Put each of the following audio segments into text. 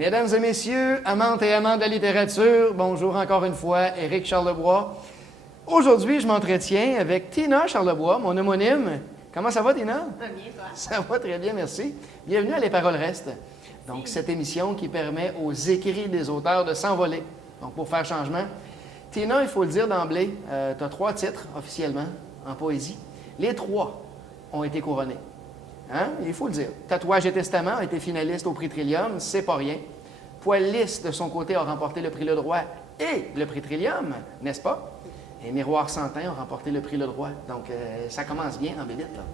Mesdames et messieurs, amantes et amants de la littérature, bonjour encore une fois, Éric Charlebois. Aujourd'hui, je m'entretiens avec Tina Charlebois, mon homonyme. Comment ça va, Tina? Ça va bien, toi? Ça va très bien, merci. Bienvenue à Les Paroles Restent. Donc, cette émission qui permet aux écrits des auteurs de s'envoler. Donc, pour faire changement. Tina, il faut le dire d'emblée, tu as 3 titres officiellement en poésie. Les 3 ont été couronnés. Hein? Il faut le dire. Tatouage et Testament a été finaliste au prix Trillium, c'est pas rien. Poil lisse, de son côté, a remporté le prix Le Droit et le prix Trillium, n'est-ce pas? Et Miroir sans teint a remporté le prix Le Droit. Donc, ça commence bien en bébite, là.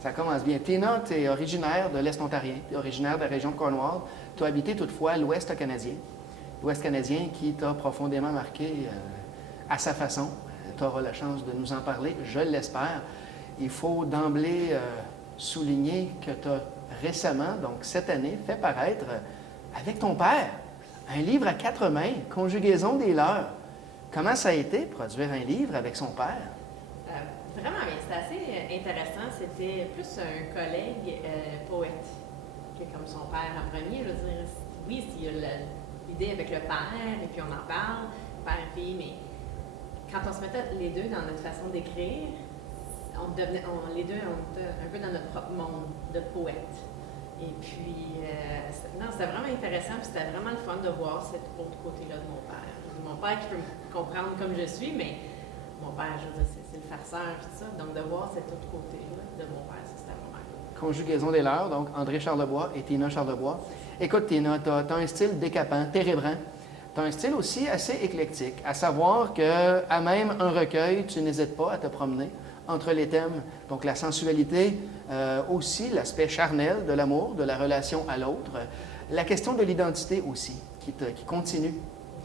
Ça commence bien. Tina, tu es originaire de l'Est ontarien, tu es originaire de la région de Cornwall. Tu as habité toutefois l'Ouest canadien. L'Ouest canadien qui t'a profondément marqué à sa façon. Tu auras la chance de nous en parler, je l'espère. Il faut d'emblée souligner que tu as récemment, donc cette année, fait paraître avec ton père un livre à 4 mains, Conjugaison des leurs. Comment ça a été, produire un livre avec son père? Vraiment bien. C'était assez intéressant. C'était plus un collègue poète que comme son père en premier. Je veux dire, oui, il y a l'idée avec le père, et puis on en parle, père et fille, mais quand on se mettait les deux dans notre façon d'écrire, les deux, on était un peu dans notre propre monde de poète. Et puis, c'était vraiment intéressant, puis c'était vraiment le fun de voir cet autre côté-là de mon père. Mon père qui peut me comprendre comme je suis, mais mon père, je veux dire, c'est le farceur, puis tout ça. Donc, de voir cet autre côté-là de mon père, ça, c'était vraiment cool. Conjugaison des leurs, donc André Charlebois et Tina Charlebois. Écoute, Tina, tu as un style décapant, térébrant. Tu as un style aussi assez éclectique, à savoir qu'à même un recueil, tu n'hésites pas à te promener entre les thèmes, donc la sensualité, aussi l'aspect charnel de l'amour, de la relation à l'autre, la question de l'identité aussi, qui continue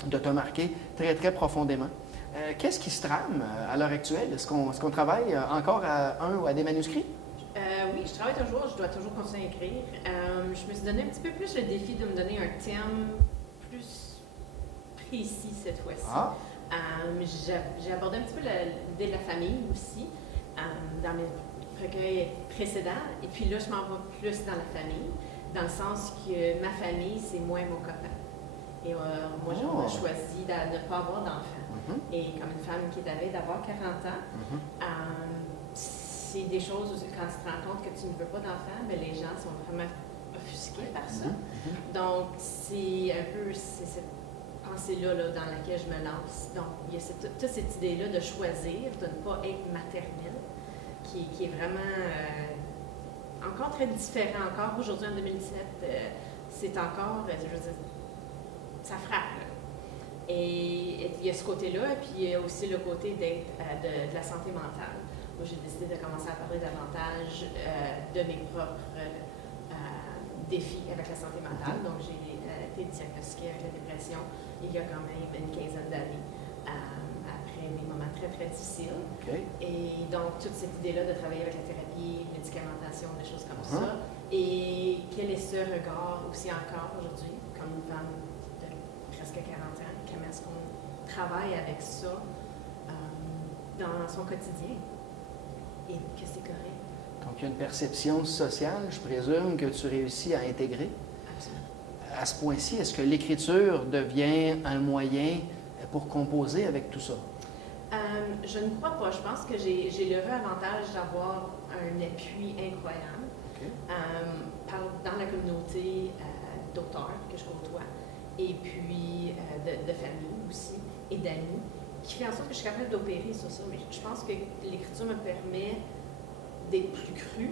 de te marquer très, très profondément. Qu'est-ce qui se trame à l'heure actuelle? Est-ce qu'on travaille encore à un ou à des manuscrits? Oui, je travaille toujours, je dois toujours continuer à écrire. Je me suis donné un petit peu plus le défi de me donner un thème plus précis cette fois-ci. Ah. J'ai abordé un petit peu l'idée de la famille aussi dans mes recueils précédents. Et puis là, je m'en vais plus dans la famille, dans le sens que ma famille, c'est moi et mon copain. Et moi, on a choisi de ne pas avoir d'enfants. Et comme une femme qui est à veille d'avoir 40 ans, c'est des choses où quand tu te rends compte que tu ne veux pas d'enfants, mais les gens sont vraiment offusqués par ça. Donc, c'est un peu cette pensée-là dans laquelle je me lance. Donc, il y a toute cette idée-là de choisir, de ne pas être maternelle, qui est vraiment encore très différent. Encore aujourd'hui, en 2017, c'est encore, je veux dire, ça frappe. Et il y a ce côté-là, et puis il y a aussi le côté de la santé mentale. Moi, j'ai décidé de commencer à parler davantage de mes propres défis avec la santé mentale. Donc, j'ai été diagnostiquée avec la dépression il y a quand même une 15aine d'années, après des moments très, très difficiles. Okay. Et donc, toute cette idée-là de travailler avec la thérapie, médicamentation, des choses comme ça. Et quel est ce regard aussi encore aujourd'hui, comme une femme de presque 40 ans, comment est-ce qu'on travaille avec ça dans son quotidien et que c'est correct. Donc, il y a une perception sociale, je présume, que tu réussis à intégrer. Absolument. À ce point-ci, est-ce que l'écriture devient un moyen pour composer avec tout ça? Je ne crois pas. Je pense que j'ai le avantage d'avoir un appui incroyable dans la communauté d'auteurs que je côtoie, et puis de famille aussi, et d'amis, qui fait en sorte que je suis capable d'opérer sur ça. Mais je pense que l'écriture me permet d'être plus crue,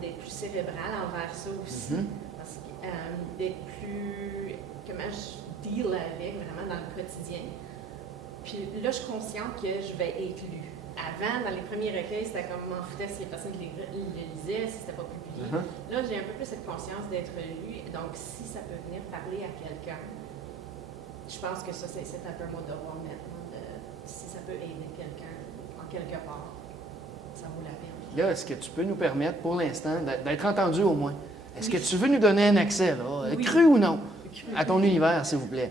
d'être plus cérébrale envers ça aussi. Parce que d'être plus... Comment je deal avec vraiment dans le quotidien. Puis là, je suis consciente que je vais être lue. Avant, dans les premiers recueils, c'était comme m'en foutais si les personnes le lisaient, si c'était pas publié. Là, j'ai un peu plus cette conscience d'être lue. Donc, si ça peut venir parler à quelqu'un, je pense que ça, c'est un peu mon devoir maintenant. Si ça peut aider quelqu'un en quelque part, ça vaut la peine. Là, est-ce que tu peux nous permettre, pour l'instant, d'être entendu au moins? Est-ce que tu veux nous donner un accès, là, cru ou non, à ton univers, s'il vous plaît?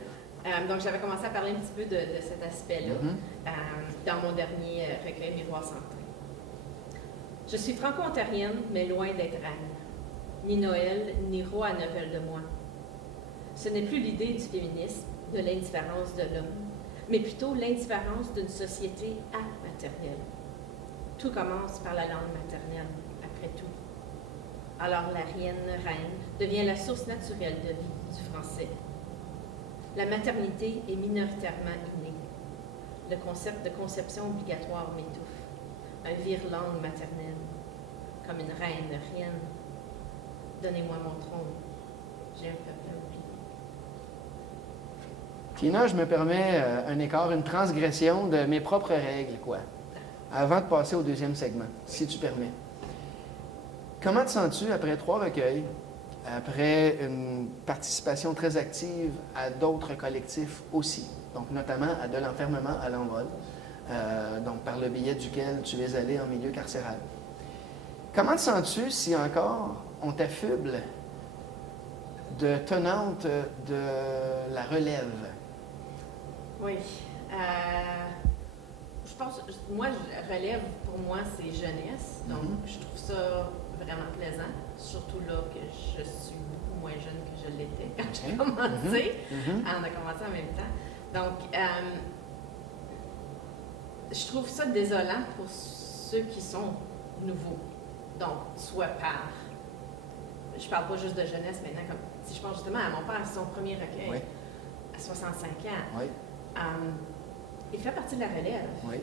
Donc, j'avais commencé à parler un petit peu de cet aspect-là dans mon dernier recueil, Miroir sans teint. Je suis franco-ontarienne, mais loin d'être reine. Ni Noël, ni roi n'appellent de moi. Ce n'est plus l'idée du féminisme, de l'indifférence de l'homme, mais plutôt l'indifférence d'une société amatérielle. Tout commence par la langue maternelle, après tout. Alors reine, devient la source naturelle de vie du français. La maternité est minoritairement innée. Le concept de conception obligatoire m'étouffe. Un vire-langue maternelle, comme une reine. Donnez-moi mon trône. J'ai un peuple à oublier. Tina, je me permets un écart, une transgression de mes propres règles, quoi. Avant de passer au deuxième segment, si tu permets. Comment te sens-tu après 3 recueils, après une participation très active à d'autres collectifs aussi, donc notamment à De l'enfermement à l'envol, donc par le biais duquel tu es allé en milieu carcéral. Comment te sens-tu si encore on t'affuble de tenante de la relève? Oui. Je pense, moi, relève, pour moi, c'est jeunesse. Donc, je trouve ça vraiment plaisant. Surtout là que je suis beaucoup moins jeune que je l'étais quand j'ai commencé. On a commencé en même temps. Donc, je trouve ça désolant pour ceux qui sont nouveaux. Donc, soit par... Je parle pas juste de jeunesse maintenant, comme si je pense justement à mon père, son premier recueil, à 65 ans. Oui. Il fait partie de la relève. Oui.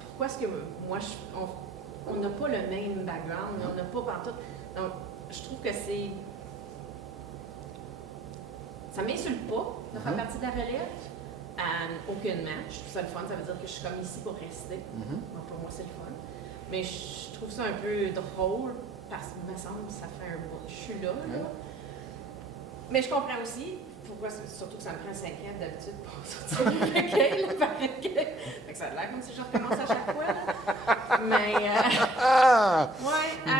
Pourquoi est-ce que moi, on n'a pas le même background, on n'a pas partout. Donc, je trouve que c'est... Ça ne m'insulte pas de faire partie de la relève. Aucunement. Je trouve ça le fun. Ça veut dire que je suis comme ici pour rester. Donc, pour moi, c'est le fun. Mais je trouve ça un peu drôle parce qu'il me semble que ça fait un bout. Je suis là. Mais je comprends aussi pourquoi, surtout que ça me prend 5 ans d'habitude pour sortir le recueil, le par recueil. Fait que ça a l'air comme si je recommence à chaque fois. Là. Mais,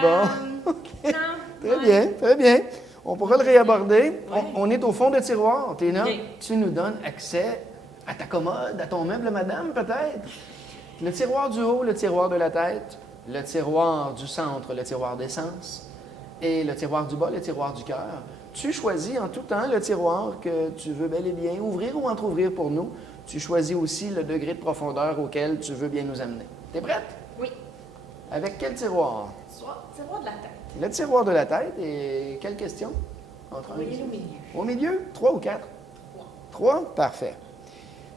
bon, OK. Très bien, très bien. On pourra le réaborder. On est au fond de tiroir. Tina, tu nous donnes accès à ta commode, à ton meuble, madame, peut-être. Le tiroir du haut, le tiroir de la tête, le tiroir du centre, le tiroir des sens, et le tiroir du bas, le tiroir du cœur. Tu choisis en tout temps le tiroir que tu veux bel et bien ouvrir ou entrouvrir pour nous. Tu choisis aussi le degré de profondeur auquel tu veux bien nous amener. T'es prête? Oui. Avec quel tiroir? Tiroir de la tête. Le tiroir de la tête. Et quelle question? Entre un Au milieu. Au milieu? 3 ou 4? 3. 3? Parfait.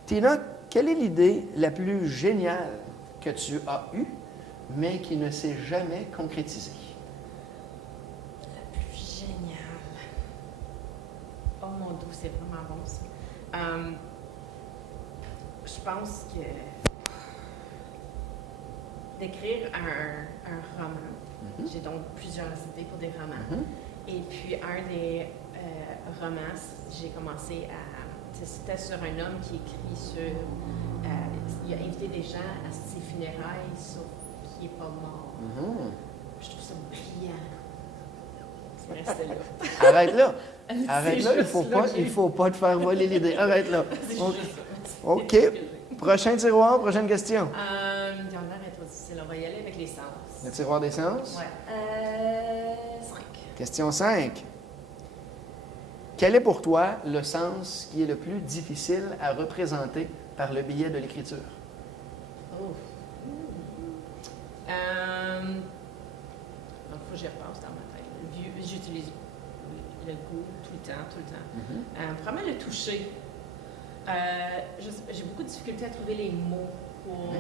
Tina, quelle est l'idée la plus géniale que tu as eue, mais qui ne s'est jamais concrétisée? La plus géniale. Oh mon Dieu, c'est vraiment bon ça. Je pense que d'écrire un roman, j'ai donc plusieurs idées pour des romans. Et puis un des romans, j'ai commencé à... C'était sur un homme qui écrit sur... il a invité des gens à ses funérailles, sauf qu'il n'est pas mort. Je trouve ça brillant. Je vais rester là. Arrête là. Arrête là, il ne faut pas te faire voler l'idée. Arrête là. OK. Prochain tiroir, prochaine question. Il y en a un trop difficile. On va y aller avec les sens. Le tiroir des sens? Oui. 5. Question 5. Quel est pour toi le sens qui est le plus difficile à représenter par le biais de l'écriture? Oh. Donc, il faut que j'y repasse dans ma tête. J'utilise le goût tout le temps. Probablement le toucher. J'ai beaucoup de difficulté à trouver les mots pour...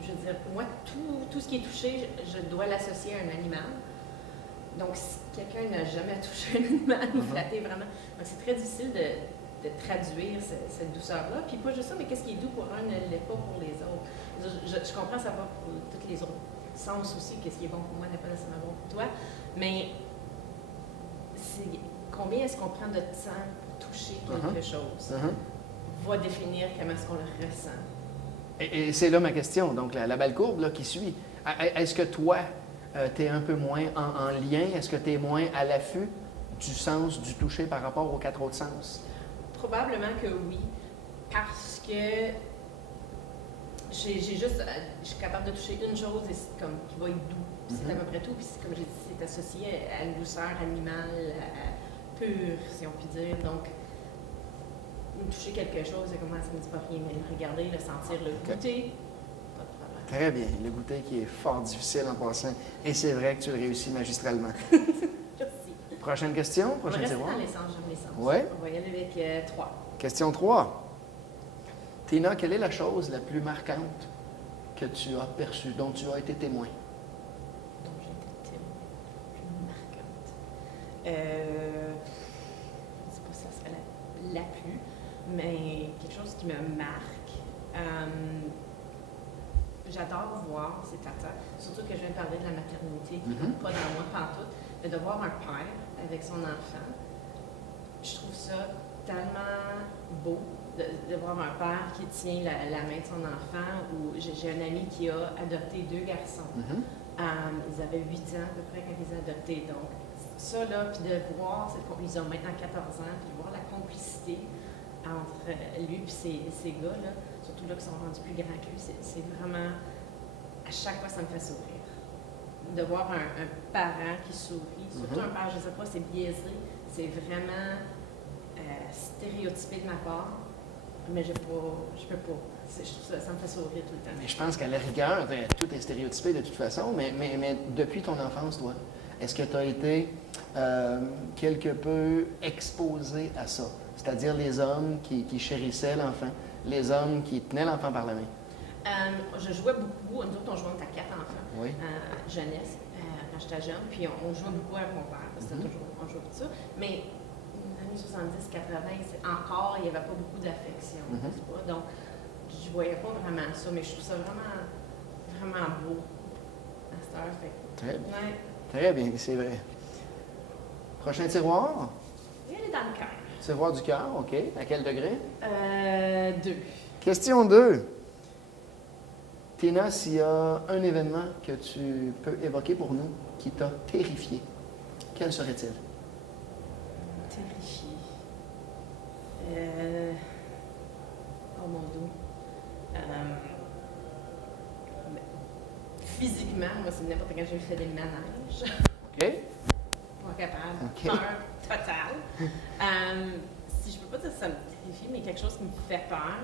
Je veux dire, moi, tout ce qui est touché, je dois l'associer à un animal. Donc, si quelqu'un n'a jamais touché un animal ou flatté vraiment, c'est très difficile de traduire cette douceur-là. Puis pas juste ça, mais qu'est-ce qui est doux pour un ne l'est pas pour les autres. Je comprends, ça va pour tous les autres sens aussi. Qu'est-ce qui est bon pour moi n'est pas nécessairement bon pour toi. Mais combien est-ce qu'on prend de temps pour toucher quelque chose va définir comment est-ce qu'on le ressent. Et c'est là ma question, donc la balle courbe là, qui suit. Est-ce que toi, tu es un peu moins en lien? Est-ce que tu es moins à l'affût du sens du toucher par rapport aux 4 autres sens? Probablement que oui, parce que je suis capable de toucher une chose et c'est comme qui va être doux. C'est à peu près tout. Puis comme j'ai dit, c'est associé à une douceur animale, pur, si on peut dire. Donc, toucher quelque chose, ça commence, ça ne dit pas rien, mais le regarder, le sentir, le goûter, pas de problème. Très bien. Le goûter qui est fort difficile en passant. Et c'est vrai que tu le réussis magistralement. Merci. Prochaine question, On va prochain rester tiroir. dans l'essence, j'aime l'essence. Ouais. On va y aller avec 3. Question 3. Tina, quelle est la chose la plus marquante que tu as perçue, dont tu as été témoin? Donc, j'ai été témoin. Plus marquante. Je ne sais pas si ça serait la plus, mais quelque chose qui me marque. J'adore voir, c'est tata, surtout que je viens de parler de la maternité, qui n'est pas dans moi pantoute, mais de voir un père avec son enfant, je trouve ça tellement beau de voir un père qui tient la main de son enfant, ou j'ai un ami qui a adopté 2 garçons. Ils avaient 8 ans à peu près quand ils les ont adoptés, donc ça là, puis de voir, ils ont maintenant 14 ans, puis de voir la complicité entre lui et ces gars-là, surtout là qui sont rendus plus grands que lui, c'est vraiment, à chaque fois, ça me fait sourire. De voir un parent qui sourit, surtout un père, je ne sais pas, c'est biaisé, c'est vraiment stéréotypé de ma part, mais je peux pas. Ça me fait sourire tout le temps. Mais je pense qu'à la rigueur, tout est stéréotypé de toute façon, mais depuis ton enfance, toi, est-ce que tu as été quelque peu exposé à ça? C'est-à-dire les hommes qui chérissaient l'enfant, les hommes qui tenaient l'enfant par la main? Je jouais beaucoup. Nous autres, on jouait à 4 enfants, Oui. jeunesse, quand j'étais jeune, puis on jouait beaucoup avec mon père. C'était toujours, on jouait tout ça. Mais dans les années 70, 80, encore, il n'y avait pas beaucoup d'affection, n'est-ce pas? Donc, je ne voyais pas vraiment ça, mais je trouve ça vraiment, vraiment beau à cette heure. Très bien. Ouais. Très bien, c'est vrai. Prochain tiroir? Il est dans le cœur. Tiroir du cœur, OK. À quel degré? 2. Question 2. Tina, s'il y a un événement que tu peux évoquer pour nous qui t'a terrifié, quel serait-il? Terrifié. Oh mon Dieu. Physiquement, moi, c'est n'importe quand j'ai fait des manèges. OK. Pas capable. OK. Peur totale. Si je peux pas dire que ça me terrifie, mais quelque chose qui me fait peur,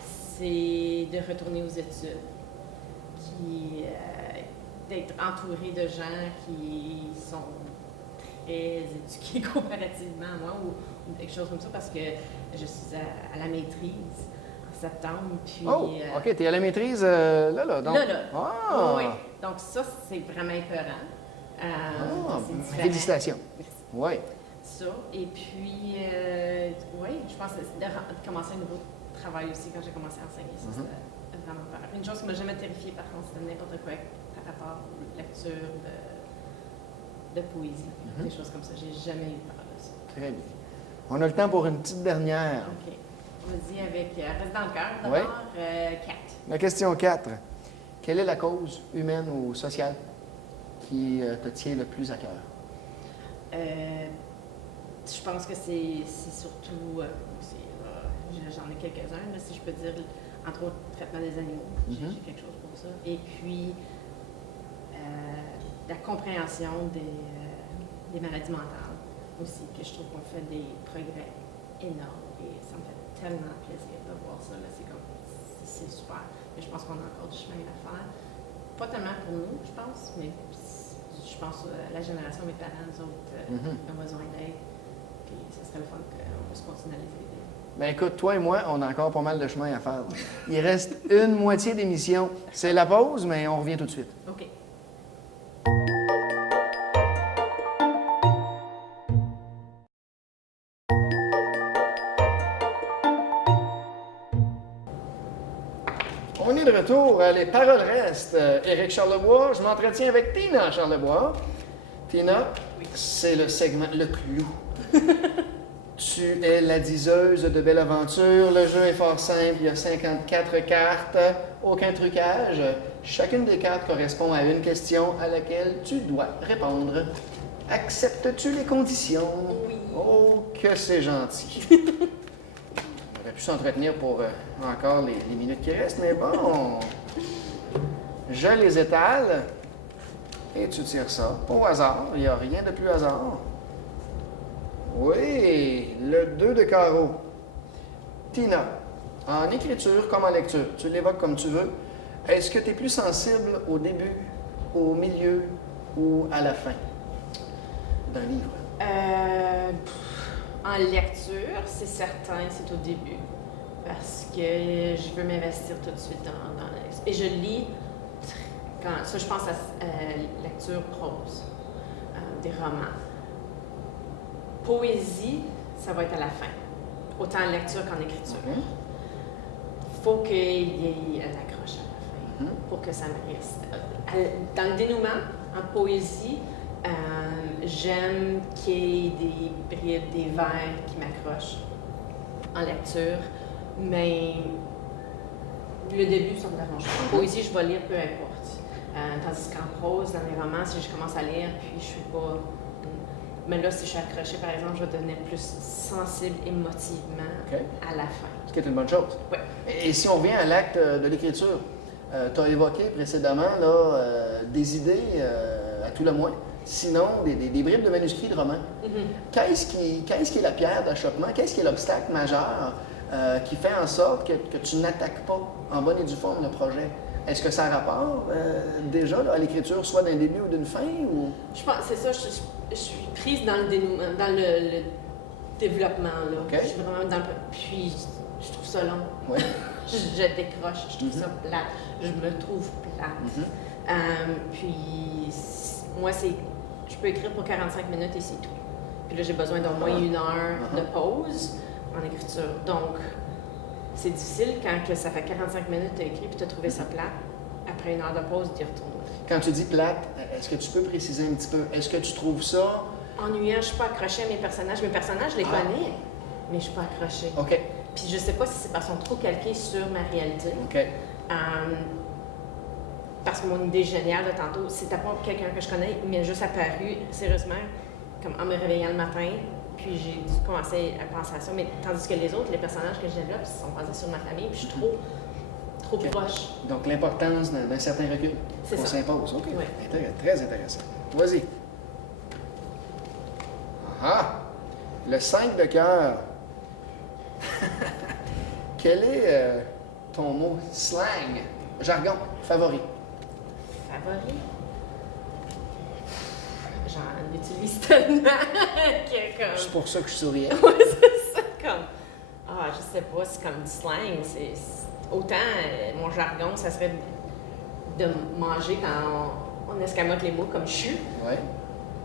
c'est de retourner aux études. D'être entouré de gens qui sont très éduqués comparativement à moi ou quelque chose comme ça, parce que je suis à la maîtrise en septembre. Puis, OK, tu es à la maîtrise là. Donc... Là. Ah! Oui. Donc ça, c'est vraiment épeurant. C'est différent. Félicitations. Merci. Oui. Ça. Et puis, oui, je pense que c'est de commencer un nouveau travail aussi quand j'ai commencé à enseigner. Ça, c'était vraiment peur. Une chose qui ne m'a jamais terrifiée, par contre, c'était n'importe quoi par rapport à la lecture de poésie, des choses comme ça. J'ai jamais eu peur de ça. Très bien. On a le temps pour une petite dernière. OK. Vas-y avec... reste dans le cœur, Oui. d'abord. 4. La question 4. Quelle est la cause humaine ou sociale qui te tient le plus à cœur? Je pense que c'est surtout... j'en ai quelques-uns, si je peux dire, entre autres, le traitement des animaux. J'ai quelque chose pour ça. Et puis, la compréhension des maladies mentales aussi, que je trouve qu'on fait des progrès énormes. Et ça me fait tellement plaisir de voir ça. C'est super. Mais je pense qu'on a encore du chemin à faire. Pas tellement pour nous, je pense, mais je pense à la génération de mes parents, nous autres, ont besoin d'aide. Puis ça serait le fun qu'on puisse continuer à les aider. Bien, écoute, toi et moi, on a encore pas mal de chemin à faire. Il reste une moitié d'émission. C'est la pause, mais on revient tout de suite. OK. On est de retour. Les paroles restent. Éric Charlebois, je m'entretiens avec Tina Charlebois. Tina, c'est le segment Le Clou. Tu es la diseuse de Belle Aventure. Le jeu est fort simple. Il y a 54 cartes. Aucun trucage. Chacune des cartes correspond à une question à laquelle tu dois répondre. Acceptes-tu les conditions? Oui. Oh, que c'est gentil. On aurait pu s'entretenir pour encore les minutes qui restent, mais bon. Je les étale et tu tires ça au hasard. Il n'y a rien de plus hasard. Oui, le 2 de carreau. Tina, en écriture comme en lecture, tu l'évoques comme tu veux, est-ce que tu es plus sensible au début, au milieu ou à la fin d'un livre? En lecture, c'est certain, c'est au début. Parce que je veux m'investir tout de suite dans la lecture. Et je lis, ça je pense à lecture prose, des romans. Poésie, ça va être à la fin, autant en lecture qu'en écriture. Il faut qu'il y ait un accroche à la fin, pour que ça me reste. Dans le dénouement, en poésie, j'aime qu'il y ait des bribes, des vers qui m'accrochent en lecture, mais le début, ça me dérange pas. En poésie, je vais lire peu importe. Tandis qu'en prose, dans les romans, si je commence à lire, puis je suis pas... Mais là, si je suis accrochée, par exemple, je vais devenir plus sensible émotivement à la fin. Ce qui est une bonne chose. Oui. Et si on revient à l'acte de l'écriture, tu as évoqué précédemment là, des idées, à tout le moins, sinon des bribes de manuscrits de romans. Qu'est-ce qui est la pierre d'achoppement? Qu'est-ce qui est l'obstacle majeur qui fait en sorte que tu n'attaques pas en bonne et due forme le projet? Est-ce que ça a rapport déjà là, à l'écriture, soit d'un début ou d'une fin? Ou... Je pense, c'est ça, je suis prise dans le dénouement, dans le développement. Là. Je suis vraiment dans le... Puis, je trouve ça long. Ouais. je décroche, je trouve ça plate. Je me trouve plate. Puis, moi, je peux écrire pour 45 minutes et c'est tout. Puis là, j'ai besoin d'au moins 1 heure de pause en écriture. Donc, c'est difficile quand que ça fait 45 minutes que tu as écrit et tu as trouvé ça plate. Après 1 heure de pause, d'y retourner. Quand tu dis plate, est-ce que tu peux préciser un petit peu? Est-ce que tu trouves ça... Ennuyant, je ne suis pas accrochée à mes personnages. Mes personnages, je les connais, mais je ne suis pas accrochée. OK. Puis je ne sais pas si c'est parce qu'ils sont trop calqués sur ma réalité. OK. Parce que mon idée géniale de tantôt, c'était pas quelqu'un que je connais, mais juste apparu, sérieusement, comme en me réveillant le matin. Puis j'ai dû commencer à penser à ça. Mais tandis que les autres, les personnages que je développe, ils sont basés sur ma famille, puis je suis trop proche. Donc l'importance d'un certain recul qu'on s'impose. OK. Oui. Très intéressant. Vas-y. Ah! Le 5 de cœur. Quel est ton mot slang, jargon, favori? Favori? J'en utilise tellement que comme... C'est pour ça que je souriais. Oui, c'est ça, comme... je sais pas, c'est comme du slang. Autant, mon jargon, ça serait de manger quand on escamote les mots comme « chu ». Oui.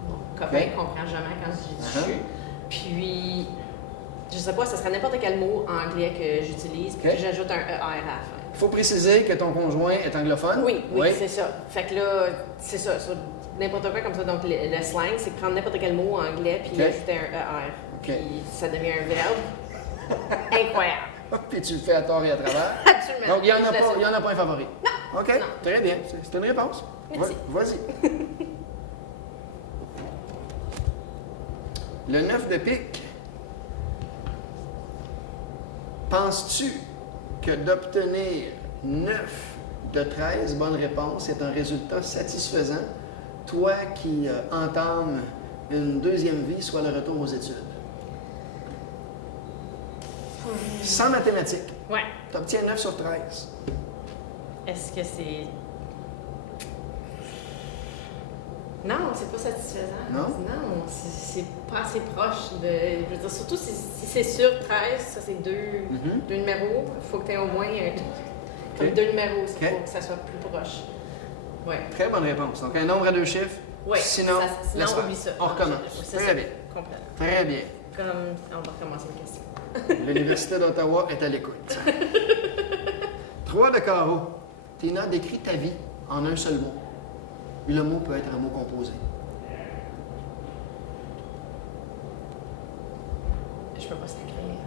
Mon copain ne comprend jamais quand je dis « chu ». Puis, je sais pas, ça serait n'importe quel mot anglais que j'utilise, puis j'ajoute un ER à la fin. Il faut préciser que ton conjoint est anglophone. Oui, c'est ça. Fait que là, c'est ça, n'importe quoi comme ça. Donc, le slang, c'est prendre n'importe quel mot anglais, puis ajouter un ER. Puis ça devient un verbe incroyable. Puis tu le fais à tort et à travers. Absolument. Donc, il n'y en a pas un favori. Non. OK, non. Très bien. C'est une réponse. Merci. Vas-y. Le 9 de pique. Penses-tu que d'obtenir 9 de 13 bonnes réponses est un résultat satisfaisant, toi qui entames une deuxième vie, soit le retour aux études? Sans mathématiques. Ouais. Tu obtiens 9 sur 13. Est-ce que c'est... Non, c'est pas satisfaisant. Non? Non, c'est pas assez proche de... Je veux dire, surtout si c'est sur 13, ça c'est deux numéros, il faut que tu aies au moins comme 2 numéros, il faut que ça soit plus proche. Ouais. Très bonne réponse. Donc un nombre à 2 chiffres. Oui. Sinon, oublie ça. On recommence. Très bien. Complètement. Très bien. Comme on va recommencer une question. L'Université d'Ottawa est à l'écoute. 3 de carreau. Tina, décrit ta vie en un seul mot. Le mot peut être un mot composé. Je peux pas s'écrire.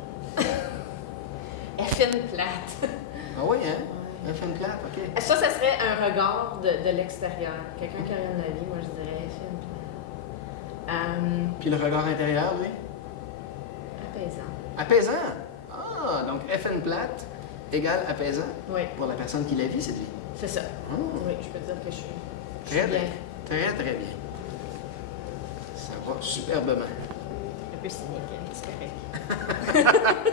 Effine plate. Ah oui, hein? Effine plate, OK. Ça serait un regard de l'extérieur. Quelqu'un qui regarde ma vie, moi je dirais effine plate. Puis le regard intérieur, lui? Apaisant. Apaisant? Ah, donc effine plate égale apaisant? Oui. Pour la personne qui la vit, cette vie. C'est ça. Oui, je peux dire que je suis... Très bien. Très bien. Ça va superbement. peu cynique, hein, c'est correct.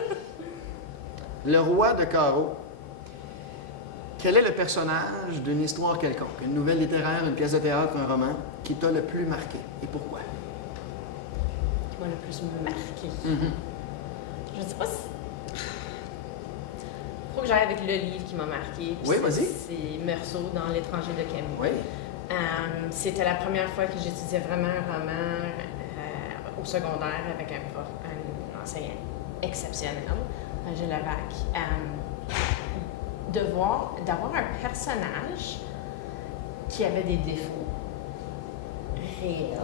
Le roi de carreau. Quel est le personnage d'une histoire quelconque, une nouvelle littéraire, une pièce de théâtre, un roman, qui t'a le plus marqué et pourquoi? Qui m'a le plus marqué. Je ne sais pas si. Il faut que j'aille avec le livre qui m'a marqué. Oui, vas-y. C'est Meursault dans L'étranger de Camus. Oui. C'était la première fois que j'étudiais vraiment un roman au secondaire avec un prof, un enseignant exceptionnel, Gilles Levac. D'avoir un personnage qui avait des défauts réels,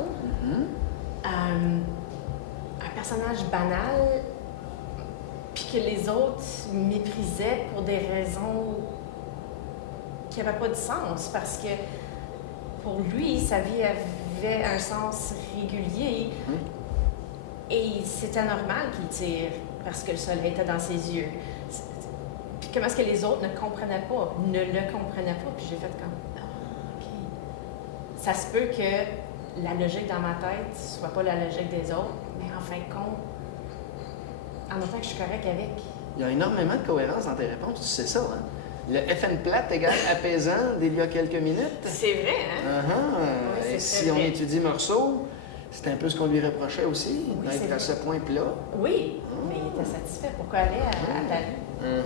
un personnage banal, puis que les autres méprisaient pour des raisons qui n'avaient pas de sens, parce que pour lui, sa vie avait un sens régulier et c'était normal qu'il tire parce que le soleil était dans ses yeux. Puis comment est-ce que les autres ne le comprenaient pas? Puis j'ai fait comme, OK. Ça se peut que la logique dans ma tête soit pas la logique des autres, mais en fin de compte, en même temps que je suis correcte avec. Il y a énormément de cohérence dans tes réponses, tu sais ça, hein? Le FN plate égale apaisant d'il y a quelques minutes. C'est vrai, hein? Oui, c'est si on vrai. étudie Meursault, c'est un peu ce qu'on lui reprochait aussi, c'est d'être à vrai. ce point-là. Oui, mais il était satisfait. Pourquoi aller à Paris? Ouais.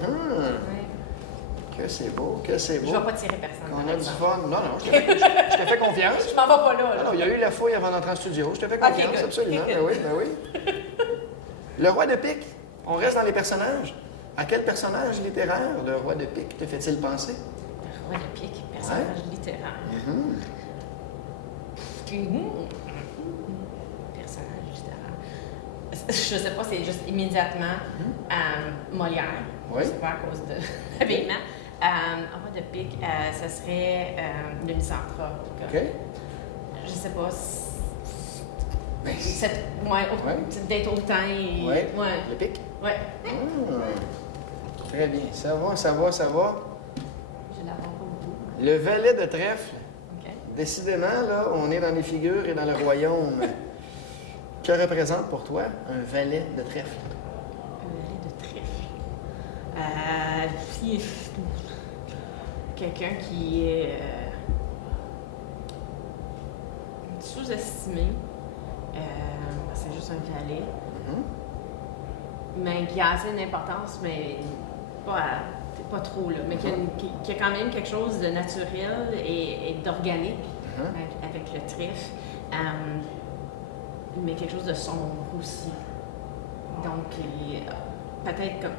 Que c'est beau, que c'est beau. Je ne vais pas tirer personne. Qu'on par a du exemple. fun. Non, je te fais confiance. Je m'en vais pas là. Ah non, il y a eu la fouille avant d'entrer en studio. Je te fais confiance, good. absolument. Ben oui. Le roi de pique. On reste dans les personnages. À quel personnage littéraire le roi de pique te fait-il penser? Le roi de pique, personnage littéraire. Personnage littéraire. Je sais pas, c'est juste immédiatement Molière. Oui. C'est pas à cause de l'habillement. Un roi de pique, ça serait le misanthrope. OK. Je sais pas. Ben, D'être autant et. Oui. Le pique? Ouais. Très bien. Ça va. Je l'avais pas beaucoup. Le valet de trèfle. OK. Décidément, là, on est dans les figures et dans le royaume. Que représente pour toi un valet de trèfle? Un valet de trèfle. Quelqu'un qui est sous-estimé. C'est juste un valet. Mais qui a assez d'importance, mais pas trop, là. Mais qui a quand même quelque chose de naturel et d'organique avec le trèfle. Mais quelque chose de sombre aussi. Donc, peut-être comme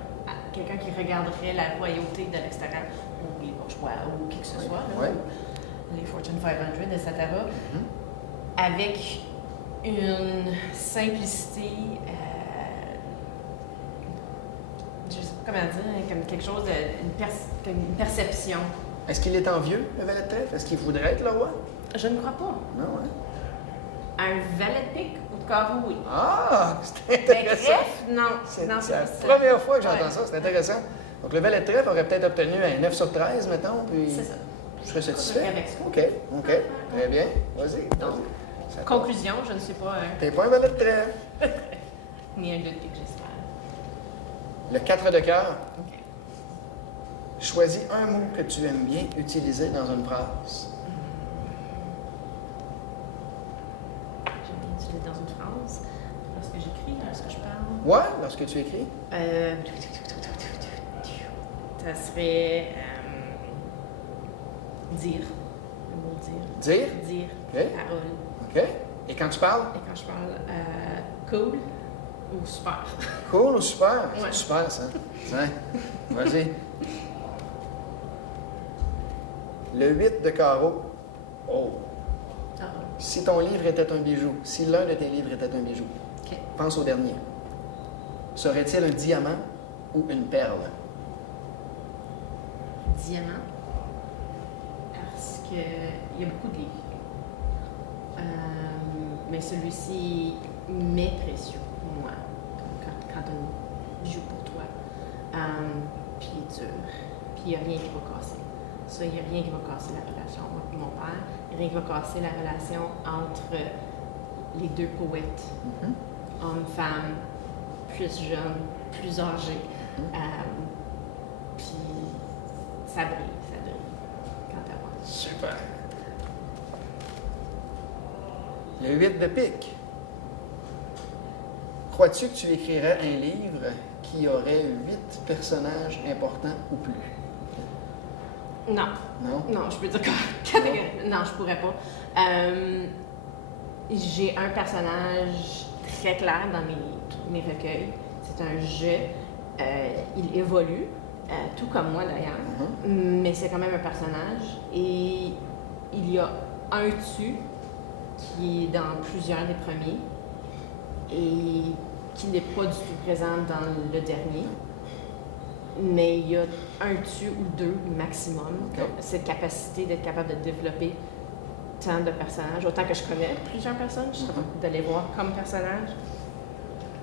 quelqu'un qui regarderait la royauté de l'extérieur, ou les bourgeois, ou qui que ce soit, là, ou les Fortune 500, etc., avec une simplicité, je ne sais pas comment dire, comme quelque chose une perception. Est-ce qu'il est envieux, le valet de trèfle? Est-ce qu'il voudrait être le roi? Je ne crois pas. Non, hein? Un valet de pique ou de carreau, oui. Ah, c'est Mais intéressant. trèfle, non. C'est Non, la pas ça. première fois que j'entends Ouais. ça, c'est intéressant. Donc, le valet de trèfle aurait peut-être obtenu un 9 sur 13, mettons, puis C'est ça. je serais satisfait. Avec ça. OK. Très bien. Vas-y. Donc, Ça part. conclusion, je ne suis pas T'es pas un valet de trèfle. ni un 2 de pique, j'espère. Le 4 de cœur. OK. Choisis un mot que tu aimes bien utiliser dans une phrase. J'aime bien utiliser dans une phrase. Lorsque j'écris, lorsque je parle. Ouais, lorsque tu écris. Ça serait dire. Le mot dire. Dire. Dire. OK. Parole. OK. Et quand tu parles? Et quand je parle, cool ou super. Cool ou super? Ouais. C'est super, ça. Tiens, vas-y. Le 8 de carreau. Oh. Ah, Si ton livre était un bijou, si l'un de tes livres était un bijou, OK. pense au dernier. Serait-il un diamant ou une perle? Diamant. Parce qu'il y a beaucoup de livres. Mais celui-ci m'est précieux pour moi, quand un bijou pour toi. Puis il est dur. Puis il n'y a rien qui va casser. Ça, il n'y a rien qui va casser la relation entre mon père. Il n'y a rien qui va casser la relation entre les deux poètes hommes, femmes, plus jeunes, plus âgés. Puis ça brille, quant à moi. Super. Le 8 de pique. Crois-tu que tu écrirais un livre qui aurait 8 personnages importants ou plus? Non. Non? Non, je peux dire catégoriquement. Non, je pourrais pas. J'ai un personnage très clair dans mes recueils. C'est un jeu. Il évolue, tout comme moi d'ailleurs, mais c'est quand même un personnage. Et il y a un tu qui est dans plusieurs des premiers et qui n'est pas du tout présent dans le dernier. Mais il y a un tu ou deux maximum. Okay. Cette capacité d'être capable de développer tant de personnages. Autant que je connais plusieurs personnes, je serais pas de les voir comme personnages.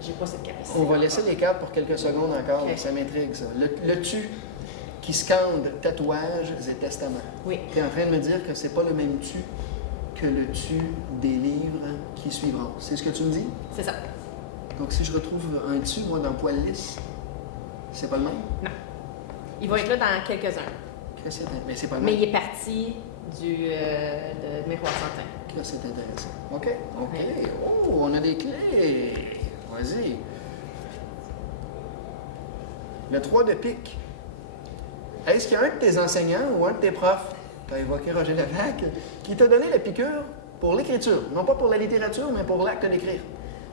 J'ai pas cette capacité. On va laisser les cartes pour quelques secondes encore, Okay. ça m'intrigue ça. Le tu qui scande tatouages et testaments. Oui. Tu es en train de me dire que c'est pas le même tu que le tu des livres qui suivront. C'est ce que tu me dis? C'est ça. Donc si je retrouve un tu, moi, dans Poil lisse, c'est pas le même? Non. Il va être là dans quelques-uns. Mais c'est pas le Mais même. il est parti de Miroir Santin. Là, c'est intéressant. OK. Oh, on a des clés. Vas-y. Le 3 de pique. Est-ce qu'il y a un de tes enseignants ou un de tes profs, tu as évoqué Roger Lavac, qui t'a donné la piqûre pour l'écriture? Non pas pour la littérature, mais pour l'acte d'écrire.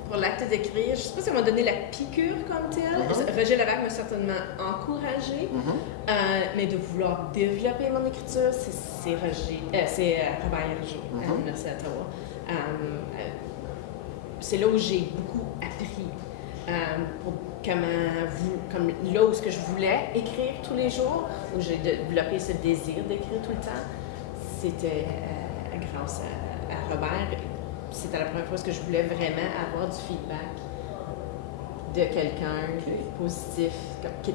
Pour l'acte d'écrire, je ne sais pas si on m'a donné la piqûre comme telle. Roger Lavac m'a certainement encouragée, mais de vouloir développer mon écriture, c'est Robert Hergé, à l'Université d'Ottawa. C'est là où j'ai beaucoup appris pour comme là où ce que je voulais écrire tous les jours, où j'ai développé ce désir d'écrire tout le temps, c'était grâce à Robert. C'était la première fois que je voulais vraiment avoir du feedback de quelqu'un positif, qui est,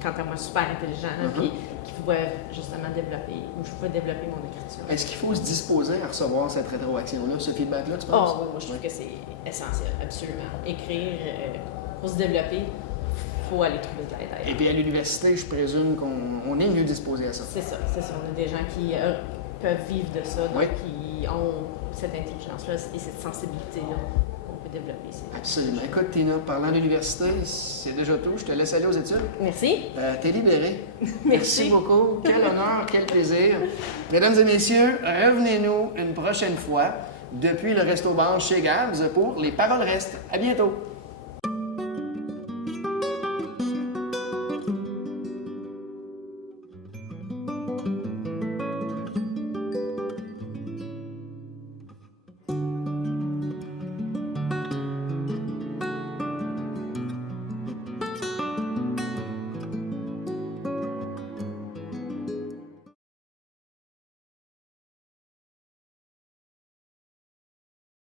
quant à moi, super intelligent, puis qui pouvait justement développer, où je pouvais développer mon écriture. Est-ce qu'il faut se disposer à recevoir cette rétroaction-là, ce feedback-là, tu penses? Oh, oui, moi, je trouve que c'est essentiel, absolument. Écrire, pour se développer, il faut aller trouver de l'aide ailleurs. Et puis à l'université, je présume qu'on est mieux disposé à ça. C'est ça. On a des gens qui peuvent vivre de ça, donc qui ont cette intelligence-là et cette sensibilité-là qu'on peut développer. Absolument. Écoute, Tina, parlant d'université, c'est déjà tout. Je te laisse aller aux études. Merci. T'es libérée. Merci beaucoup. Quel honneur, quel plaisir. Mesdames et messieurs, revenez-nous une prochaine fois depuis le Resto Bar chez Gabs pour Les Paroles restent. À bientôt.